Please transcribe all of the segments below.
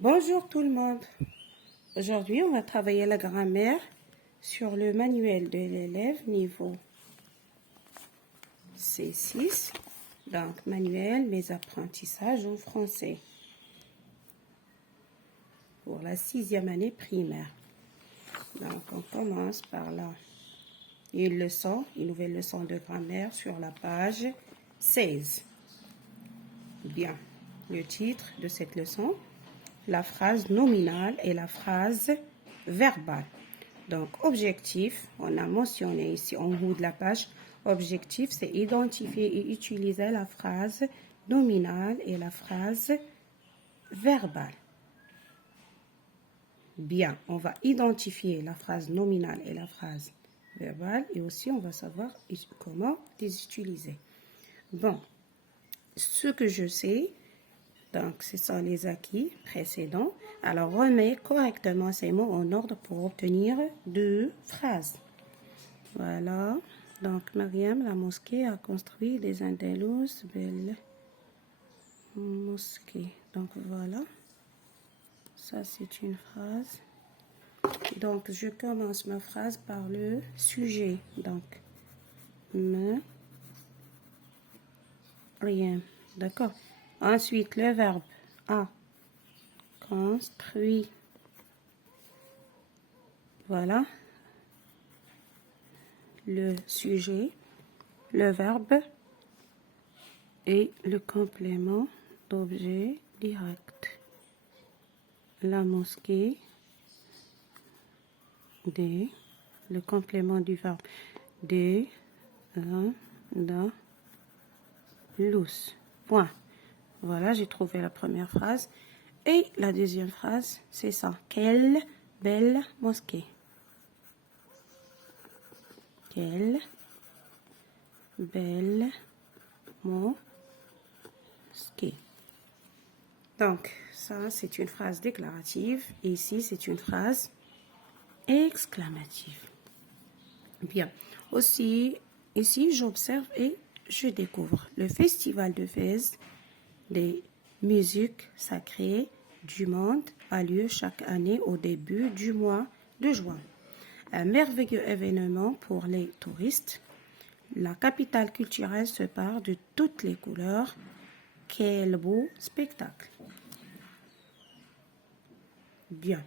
Bonjour tout le monde. Aujourd'hui, on va travailler la grammaire sur le manuel de l'élève niveau C6. Donc, manuel, mes apprentissages en français pour la 6e année primaire. Donc, on commence par là. Une nouvelle leçon de grammaire sur la page 16. Bien, le titre de cette leçon, la phrase nominale et la phrase verbale. Donc, objectif, on a mentionné ici en haut de la page, objectif, c'est identifier et utiliser la phrase nominale et la phrase verbale. Bien, on va identifier la phrase nominale et la phrase verbale et aussi on va savoir comment les utiliser. Bon, ce que je sais, donc ce sont les acquis précédents. Alors, remets correctement ces mots en ordre pour obtenir 2 phrases. Voilà. Donc, Mariam, la mosquée a construit des Andalous belles mosquées. Donc, voilà. Ça, c'est une phrase. Donc, je commence ma phrase par le sujet. Donc, rien. D'accord. Ensuite, le verbe a construit. Voilà. Le sujet, le verbe et le complément d'objet direct. La mosquée, le complément du verbe, des Andalous. Point. Voilà, j'ai trouvé la première phrase. Et la deuxième phrase, c'est ça. Quelle belle mosquée. Quelle belle mosquée. Donc, ça, c'est une phrase déclarative. Et ici, c'est une phrase exclamative. Bien. Aussi, ici, j'observe et je découvre. Le festival de Fès des musiques sacrées du monde a lieu chaque année au début du mois de juin. Un merveilleux événement pour les touristes. La capitale culturelle se part de toutes les couleurs. Quel beau spectacle. Bien.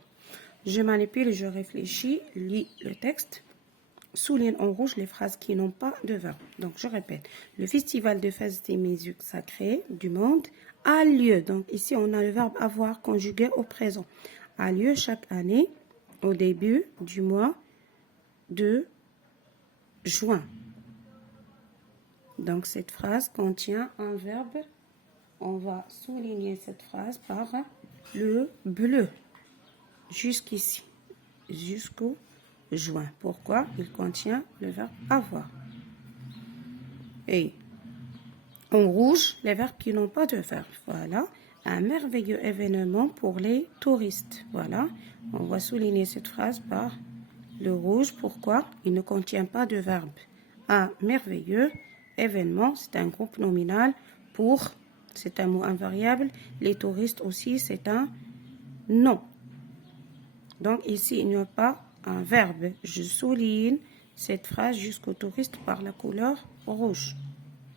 Je manipule, je réfléchis, lis le texte. Souligne en rouge les phrases qui n'ont pas de verbe. Donc, je répète. Le festival de fête des musiques sacrées du monde a lieu. Donc, ici, on a le verbe avoir conjugué au présent. A lieu chaque année au début du mois de juin. Donc, cette phrase contient un verbe. On va souligner cette phrase par le bleu. Jusqu'ici. Jusqu'au juin. Pourquoi? Il contient le verbe avoir. Et en rouge, les verbes qui n'ont pas de verbe. Voilà. Un merveilleux événement pour les touristes. Voilà. On va souligner cette phrase par le rouge. Pourquoi? Il ne contient pas de verbe. Un merveilleux événement, c'est un groupe nominal pour, c'est un mot invariable. Les touristes aussi, c'est un nom. Donc ici, il n'y a pas un verbe. Je souligne cette phrase jusqu'au touriste par la couleur rouge.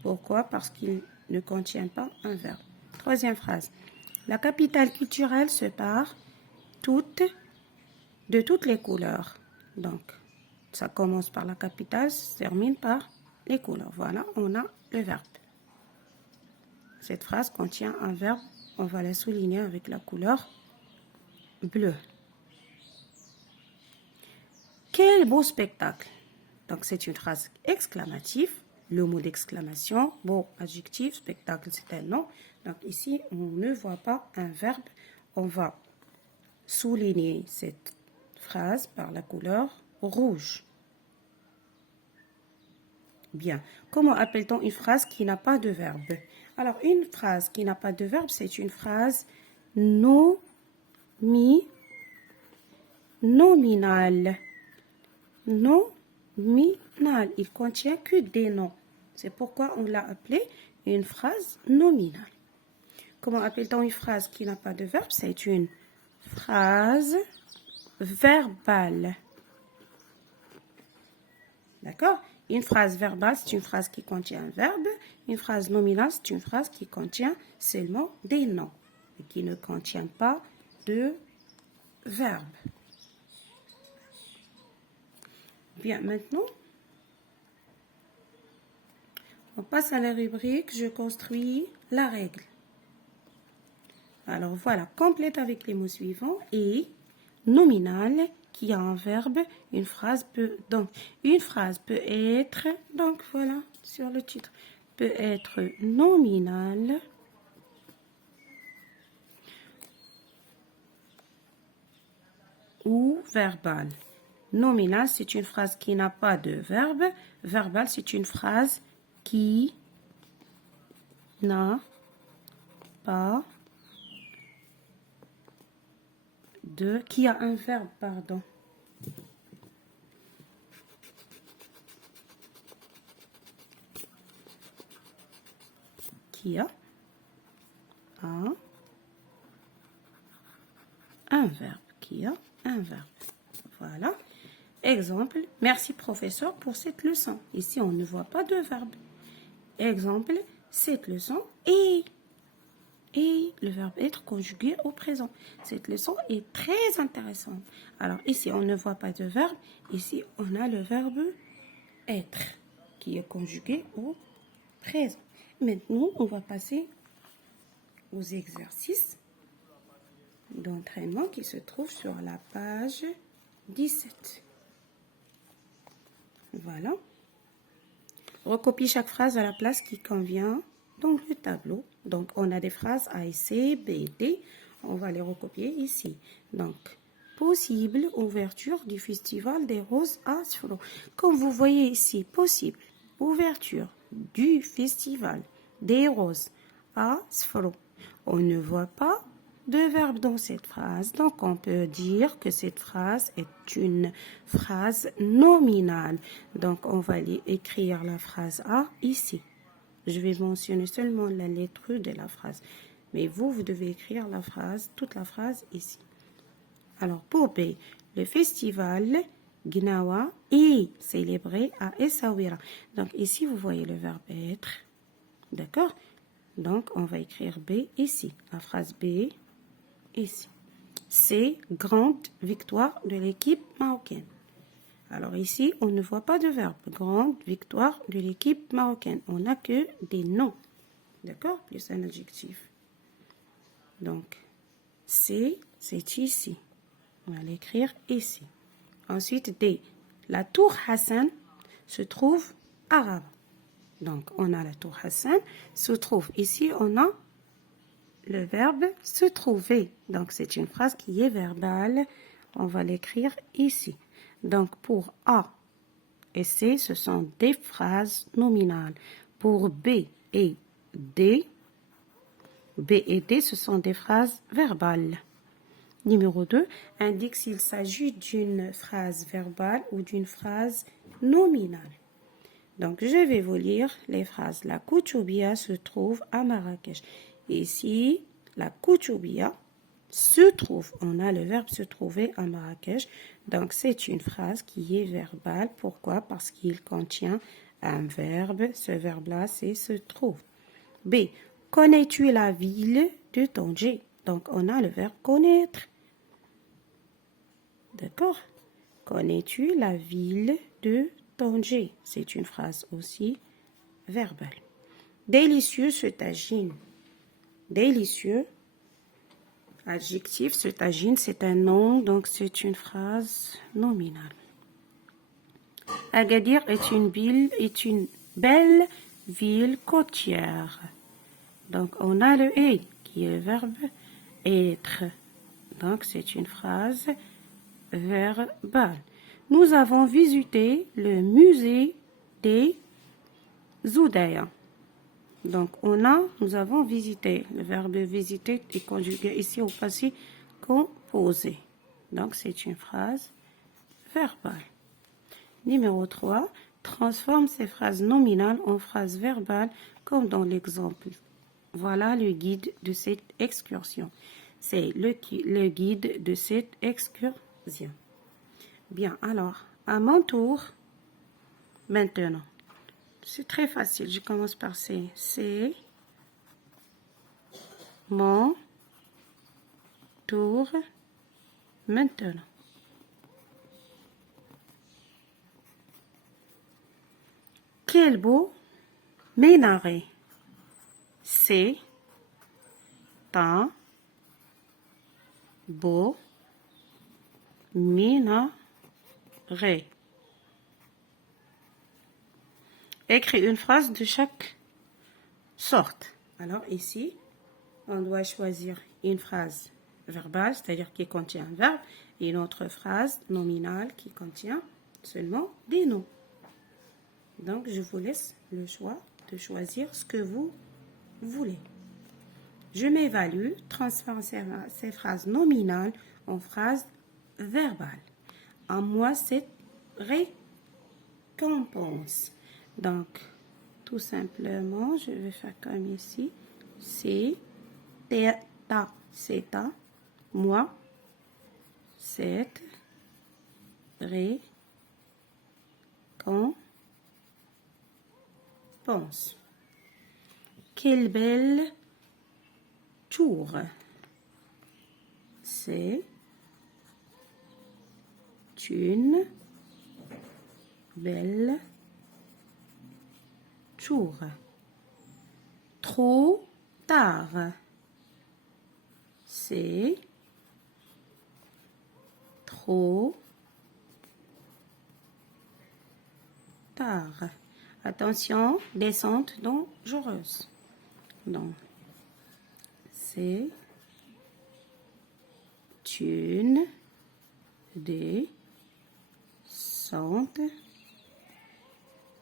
Pourquoi? Parce qu'il ne contient pas un verbe. Troisième phrase. La capitale culturelle se part de toutes les couleurs. Donc, ça commence par la capitale, ça se termine par les couleurs. Voilà, on a le verbe. Cette phrase contient un verbe. On va la souligner avec la couleur bleue. Quel beau spectacle! Donc, c'est une phrase exclamative. Le mot d'exclamation, beau, adjectif, spectacle, c'est un nom. Donc, ici, on ne voit pas un verbe. On va souligner cette phrase par la couleur rouge. Bien. Comment appelle-t-on une phrase qui n'a pas de verbe? Alors, une phrase qui n'a pas de verbe, c'est une phrase nominale. Nominal. Il contient que des noms. C'est pourquoi on l'a appelé une phrase nominale. Comment appelle-t-on une phrase qui n'a pas de verbe? C'est une phrase verbale. D'accord? Une phrase verbale, c'est une phrase qui contient un verbe. Une phrase nominale, c'est une phrase qui contient seulement des noms et qui ne contient pas de verbe. Bien, maintenant, on passe à la rubrique « Je construis la règle ». Alors voilà, complète avec les mots suivants et nominal qui a un verbe, une phrase peut être, donc voilà, sur le titre, peut être nominale ou verbale. Nominal, c'est une phrase qui n'a pas de verbe. Verbal, c'est une phrase qui n'a pas qui a un verbe, pardon. Qui a un verbe. Qui a un verbe. Voilà. Exemple, merci professeur pour cette leçon. Ici, on ne voit pas de verbe. Exemple, cette leçon est. Et le verbe être conjugué au présent. Cette leçon est très intéressante. Alors ici, on ne voit pas de verbe. Ici, on a le verbe être qui est conjugué au présent. Maintenant, on va passer aux exercices d'entraînement qui se trouvent sur la page 17. Voilà. Recopie chaque phrase à la place qui convient dans le tableau. Donc, on a des phrases A et C, B et D. On va les recopier ici. Donc, possible ouverture du festival des roses à Sfro. Comme vous voyez ici, possible ouverture du festival des roses à Sfro. On ne voit pas de verbe dans cette phrase. Donc, on peut dire que cette phrase est une phrase nominale. Donc, on va écrire la phrase A ici. Je vais mentionner seulement la lettre de la phrase. Mais vous devez écrire la phrase, toute la phrase ici. Alors, pour B, le festival Gnawa est célébré à Essaouira. Donc, ici, vous voyez le verbe être. D'accord? Donc, on va écrire B ici. La phrase B ici. C, grande victoire de l'équipe marocaine. Alors ici, on ne voit pas de verbe. Grande victoire de l'équipe marocaine. On n'a que des noms. D'accord? Plus un adjectif. Donc, C, c'est ici. On va l'écrire ici. Ensuite, D. La tour Hassan se trouve arabe. Donc, on a la tour Hassan se trouve. Ici, on a le verbe se trouver. Donc, c'est une phrase qui est verbale. On va l'écrire ici. Donc, pour A et C, ce sont des phrases nominales. Pour B et D, ce sont des phrases verbales. Numéro 2, indique s'il s'agit d'une phrase verbale ou d'une phrase nominale. Donc, je vais vous lire les phrases. La Kouchoubia se trouve à Marrakech. Ici, la Kouchoubia se trouve. On a le verbe se trouver à Marrakech. Donc, c'est une phrase qui est verbale. Pourquoi? Parce qu'il contient un verbe. Ce verbe-là, c'est se trouve. B. Connais-tu la ville de Tanger? Donc, on a le verbe connaître. D'accord? Connais-tu la ville de Tanger? C'est une phrase aussi verbale. Délicieux ce tagine. Délicieux. Adjectif, ce tagine, c'est un nom, donc c'est une phrase nominale. Agadir est une belle ville côtière. Donc, on a le « et » qui est le verbe « être ». Donc, c'est une phrase verbale. Nous avons visité le musée des Zoudaya. Donc, nous avons visité. Le verbe visiter est conjugué ici au passé composé. Donc, c'est une phrase verbale. Numéro 3. Transforme ces phrases nominales en phrases verbales comme dans l'exemple. Voilà le guide de cette excursion. C'est le guide de cette excursion. Bien, alors, à mon tour, maintenant, c'est très facile. Je commence par C. C'est mon tour maintenant. Quel beau minaret. C'est un beau minaret. Écris une phrase de chaque sorte. Alors ici, on doit choisir une phrase verbale, c'est-à-dire qui contient un verbe, et une autre phrase nominale qui contient seulement des noms. Donc, je vous laisse le choix de choisir ce que vous voulez. Je m'évalue, transforme ces phrases nominales en phrases verbales. À moi, cette récompense. Donc, tout simplement, je vais faire comme ici. C'est ta, c'est ta, moi, cette récompense. Quelle belle tour. C'est une belle tour. Trop tard. C'est trop tard. Attention, descente dangereuse. Donc, c'est une descente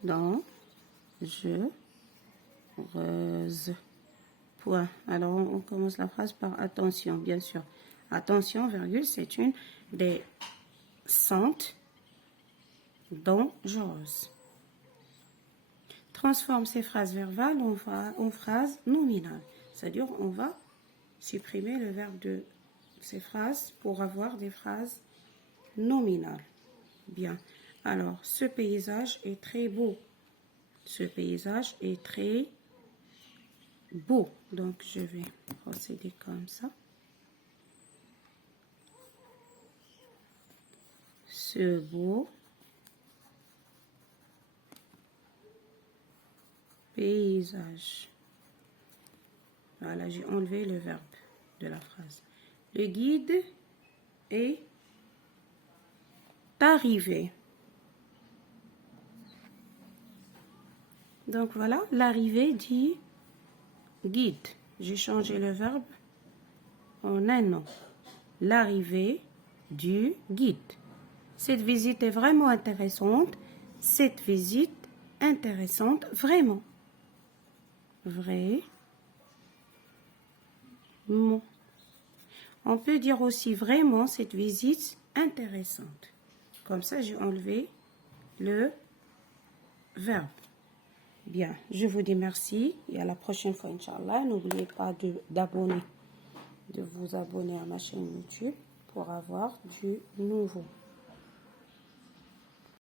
dangereuse. Point. Alors, on commence la phrase par attention, bien sûr. Attention, virgule, c'est une descente dangereuse. Transforme ces phrases verbales en phrases nominales. C'est-à-dire, on va supprimer le verbe de ces phrases pour avoir des phrases nominales. Bien. Alors, ce paysage est très beau. Ce paysage est très beau. Donc, je vais procéder comme ça. Ce beau paysage. Voilà, j'ai enlevé le verbe de la phrase. Le guide est arrivé. Donc voilà, l'arrivée dit guide. J'ai changé le verbe en un nom. L'arrivée du guide. Cette visite est vraiment intéressante. Cette visite intéressante, vraiment. Vraiment. On peut dire aussi vraiment cette visite intéressante. Comme ça, j'ai enlevé le verbe. Bien, je vous dis merci et à la prochaine fois, Inch'Allah. N'oubliez pas de vous abonner à ma chaîne YouTube pour avoir du nouveau.